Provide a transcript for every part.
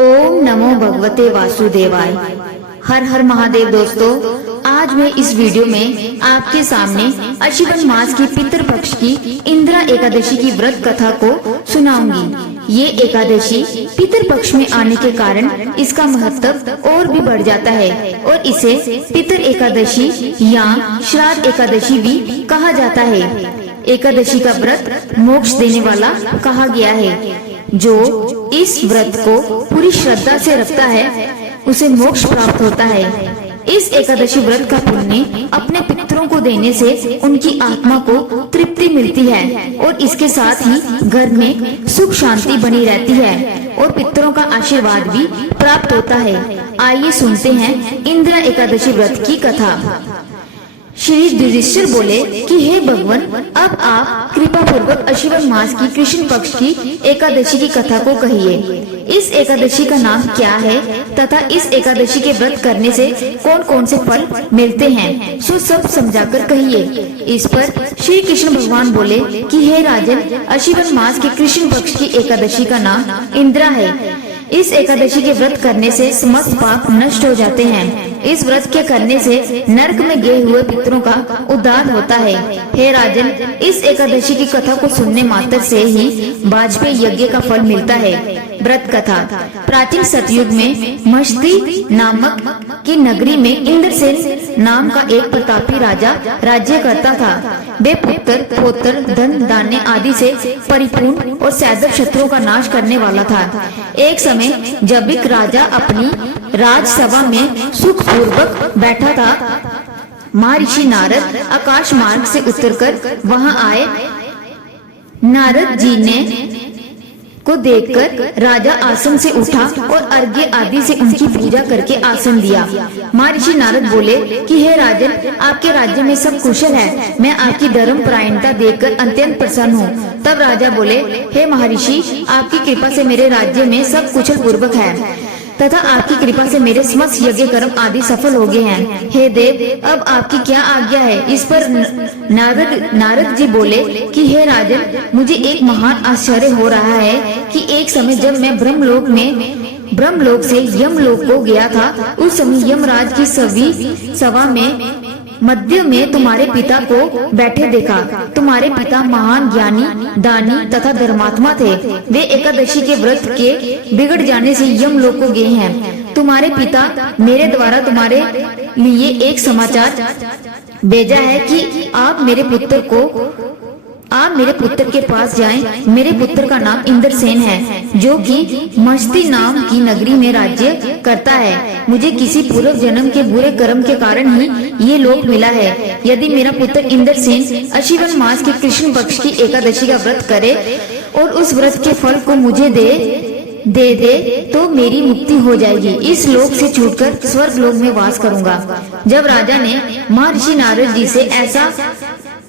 ओम नमो भगवते वासुदेवाय। हर हर महादेव। दोस्तों, आज मैं इस वीडियो में आपके सामने अश्विन मास की पितृपक्ष की इंदिरा एकादशी की व्रत कथा को सुनाऊंगी। ये एकादशी पितृपक्ष में आने के कारण इसका महत्व और भी बढ़ जाता है और इसे पितृ एकादशी या श्राद्ध एकादशी भी कहा जाता है। एकादशी का व्रत मोक्ष देने वाला कहा गया है। जो इस व्रत को पूरी श्रद्धा से रखता है उसे मोक्ष प्राप्त होता है। इस एकादशी व्रत का पुण्य अपने पितरों को देने से उनकी आत्मा को तृप्ति मिलती है और इसके साथ ही घर में सुख शांति बनी रहती है और पितरों का आशीर्वाद भी प्राप्त होता है। आइए सुनते हैं इंदिरा एकादशी व्रत की कथा। श्री युधिष्ठिर बोले कि हे भगवान, अब आप कृपा पूर्वक अश्विन मास की कृष्ण पक्ष की एकादशी की कथा को कहिए। इस एकादशी का नाम क्या है तथा इस एकादशी के व्रत करने से कौन कौन से फल मिलते हैं, सो सब समझाकर कहिए। इस पर श्री कृष्ण भगवान बोले कि हे राजन, अश्विन मास की कृष्ण पक्ष की एकादशी का नाम इंदिरा है। इस एकादशी के व्रत करने से समस्त पाप नष्ट हो जाते हैं। इस व्रत के करने से नरक में गए हुए पितरों का उद्धार होता है। हे राजन, इस एकादशी की कथा को सुनने मात्र से ही वाजपेयी यज्ञ का फल मिलता है। व्रत कथा। प्राचीन सतयुग में मस्ती नामक की नगरी में इंद्रसेन नाम का एक प्रतापी राजा राज्य करता था। वे पुत्र पौत्र धन धान्य आदि से परिपूर्ण और सैदव शत्रुओं का नाश करने वाला था। एक समय जब एक राजा अपनी राजसभा में सुख पूर्वक बैठा था, महर्षि नारद आकाश मार्ग से उतरकर वहां आए। नारद जी ने को देखकर राजा आसन से उठा और अर्घ्य आदि से उनकी पूजा करके आसन दिया। महर्षि नारद बोले कि हे राजन, आपके राज्य में सब कुशल है। मैं आपकी धर्म परायणता देखकर अत्यंत प्रसन्न हूँ। तब राजा बोले, हे महर्षि, आपकी कृपा से मेरे राज्य में सब कुशल पूर्वक है तथा आपकी कृपा से मेरे समस्त यज्ञ कर्म आदि सफल हो गए हैं। हे देव, अब आपकी क्या आज्ञा है। इस पर नारद जी बोले कि हे राजन, मुझे एक महान आश्चर्य हो रहा है कि एक समय जब मैं ब्रह्मलोक से यमलोक को गया था, उस समय यमराज की सभा में मध्य में तुम्हारे पिता को बैठे देखा। तुम्हारे पिता महान ज्ञानी, दानी तथा धर्मात्मा थे। वे एकादशी के व्रत के बिगड़ जाने से यमलोक को गए हैं। तुम्हारे पिता मेरे द्वारा तुम्हारे लिए एक समाचार भेजा है कि आप मेरे पुत्र के पास जाएं। मेरे पुत्र का नाम इंद्रसेन है, जो कि मस्ती नाम की नगरी में राज्य करता है। मुझे किसी पूर्व जन्म के बुरे कर्म के कारण ही ये लोक मिला है। यदि मेरा पुत्र इंद्रसेन अश्विन मास की कृष्ण पक्ष की एकादशी का व्रत करे और उस व्रत के फल को मुझे दे तो मेरी मुक्ति हो जाएगी। इस लोक से छूटकर स्वर्ग लोक में वास करूंगा। जब राजा ने महर्षि नारद जी से ऐसा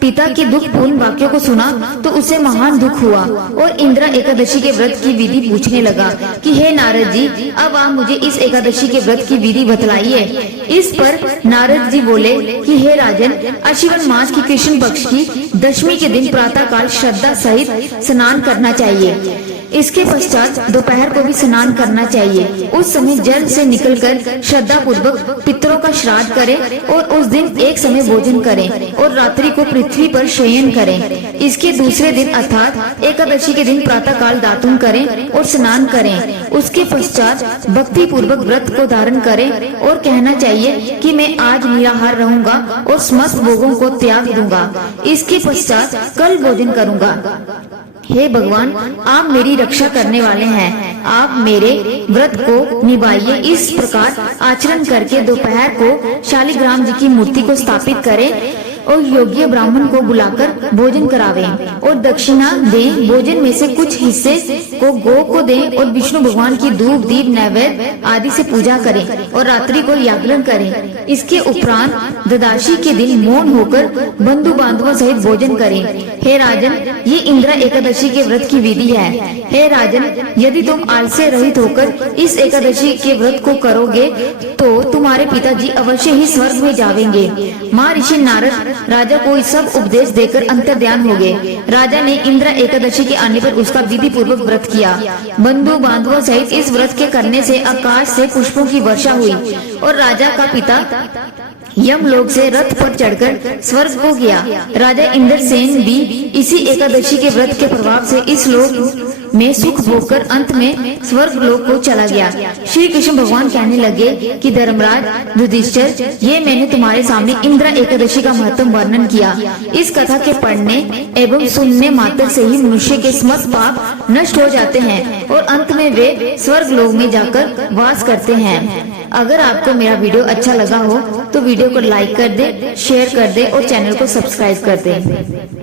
पिता के दुखपूर्ण वाक्यों को सुना तो उसे महान दुख हुआ और इंदिरा एकादशी के व्रत की विधि पूछने लगा कि हे नारद जी, अब आप मुझे इस एकादशी के व्रत की विधि बतलाइए। इस पर नारद जी बोले कि हे राजन, अश्विन मास की कृष्ण पक्ष की दशमी के दिन प्रातः काल श्रद्धा सहित स्नान करना चाहिए। इसके पश्चात दोपहर को भी स्नान करना चाहिए। उस समय जल से निकलकर श्रद्धा पूर्वक पितरों का श्राद्ध करें और उस दिन एक समय भोजन करें और रात्रि को पृथ्वी पर शयन करें। इसके दूसरे दिन अर्थात एकादशी के दिन प्रातः काल दातुन करें और स्नान करें। उसके पश्चात भक्ति पूर्वक व्रत को धारण करें और कहना चाहिए कि मैं आज निराहार रहूंगा और समस्त भोगों को त्याग दूंगा। इसके पश्चात कल भोजन करूंगा। हे भगवान, आप मेरी रक्षा करने वाले हैं। आप मेरे व्रत को निभाइए। इस प्रकार आचरण करके दोपहर को शालिग्राम जी की मूर्ति को स्थापित करें और योग्य ब्राह्मण को बुलाकर भोजन करावें और दक्षिणा दें। भोजन में से कुछ हिस्से को गौ को दें और विष्णु भगवान की धूप दीप नैवेद्य आदि से पूजा करें और रात्रि को जागरण करें। इसके उपरांत द्वादशी के दिन मौन होकर बंधु बांधवों सहित भोजन करें। हे राजन, ये इंदिरा एकादशी के व्रत की विधि है। हे राजन, यदि तुम आलस्य रहित होकर इस एकादशी के व्रत को करोगे तो तुम्हारे पिताजी अवश्य ही स्वर्ग में जावेंगे। महर्षि नारद राजा को सब उपदेश देकर अंतर्ध्यान हो गए। राजा ने इंद्र एकादशी के आने पर उसका विधि पूर्वक व्रत किया। बंधु बांधवों सहित इस व्रत के करने से आकाश से पुष्पों की वर्षा हुई और राजा का पिता यमलोक से रथ पर चढ़कर स्वर्ग को गया। राजा इंद्रसेन भी इसी एकादशी के व्रत के प्रभाव से इस लोक में सुख भोगकर अंत में स्वर्ग लोक को चला गया। श्री कृष्ण भगवान कहने लगे कि धर्मराज युधिष्ठिर, ये मैंने तुम्हारे सामने इंद्र एकादशी का महत्व वर्णन किया। इस कथा के पढ़ने एवं सुनने मात्र से ही मनुष्य के समस्त पाप नष्ट हो जाते हैं और अंत में वे स्वर्ग लोक में जाकर वास करते हैं। अगर आपको मेरा वीडियो अच्छा लगा हो तो वीडियो को लाइक कर दे, शेयर कर दे और चैनल को सब्सक्राइब कर दे।